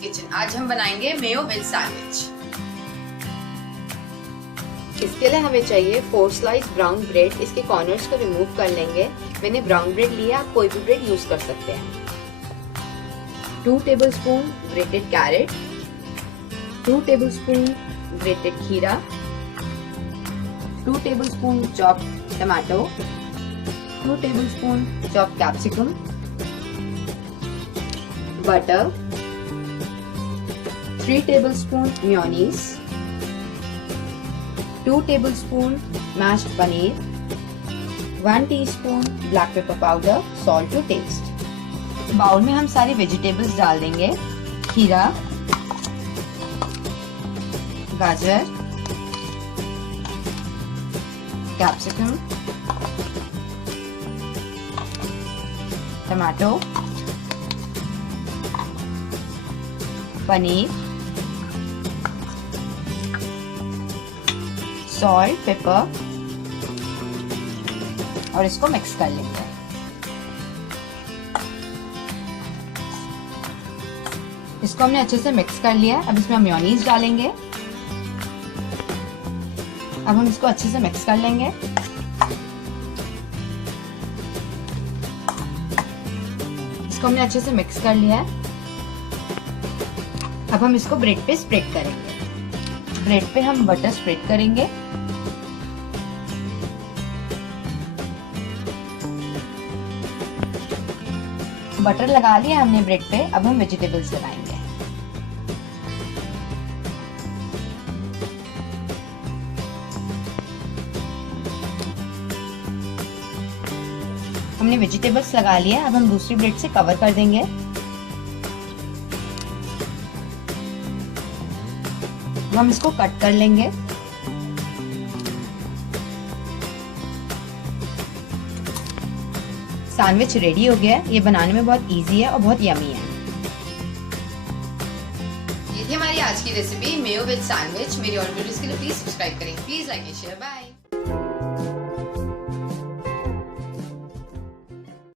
Kitchen. आज हम बनाएंगे मेयो वेज सैंडविच। इसके लिए हमें चाहिए 4 स्लाइस ब्राउन ब्रेड। इसके कॉर्नर्स को रिमूव कर लेंगे। मैंने ब्राउन ब्रेड लिया, आप कोई भी ब्रेड यूज कर सकते हैं। 2 tablespoon grated carrot, 2 tablespoon grated खीरा, 2 tablespoon chopped tomato, 2 tablespoon chopped capsicum, butter, 3 tablespoon mayonnaise, 2 tablespoon mashed paneer, 1 teaspoon black pepper powder, salt to taste। Bowl में हम सारी वेजिटेबल्स डाल देंगे। खीरा, गाजर, capsicum, tomato, paneer, salt, pepper और इसको मिक्स कर लेंगे। इसको हमने अच्छे से मिक्स कर लिया। अब इसमें हम मेयोनीज डालेंगे। अब हम इसको अच्छे से मिक्स कर लेंगे। इसको हमने अच्छे से मिक्स कर लिया है। अब हम इसको ब्रेड पे स्प्रेड करेंगे। ब्रेड पे हम बटर स्प्रेड करेंगे। बटर लगा लिया हमने ब्रेड पे। अब हम वेजिटेबल्स लगाएंगे। हमने वेजिटेबल्स लगा लिया। अब हम दूसरी ब्रेड से कवर कर देंगे। हम इसको कट कर लेंगे। सैंडविच रेडी हो गया है। ये बनाने में बहुत इजी है और बहुत यमी है। ये थी हमारी आज की रेसिपी मेयो वेज सैंडविच। मेरी और वीडियोस के लिए प्लीज सब्सक्राइब करें। Please like and share. Bye.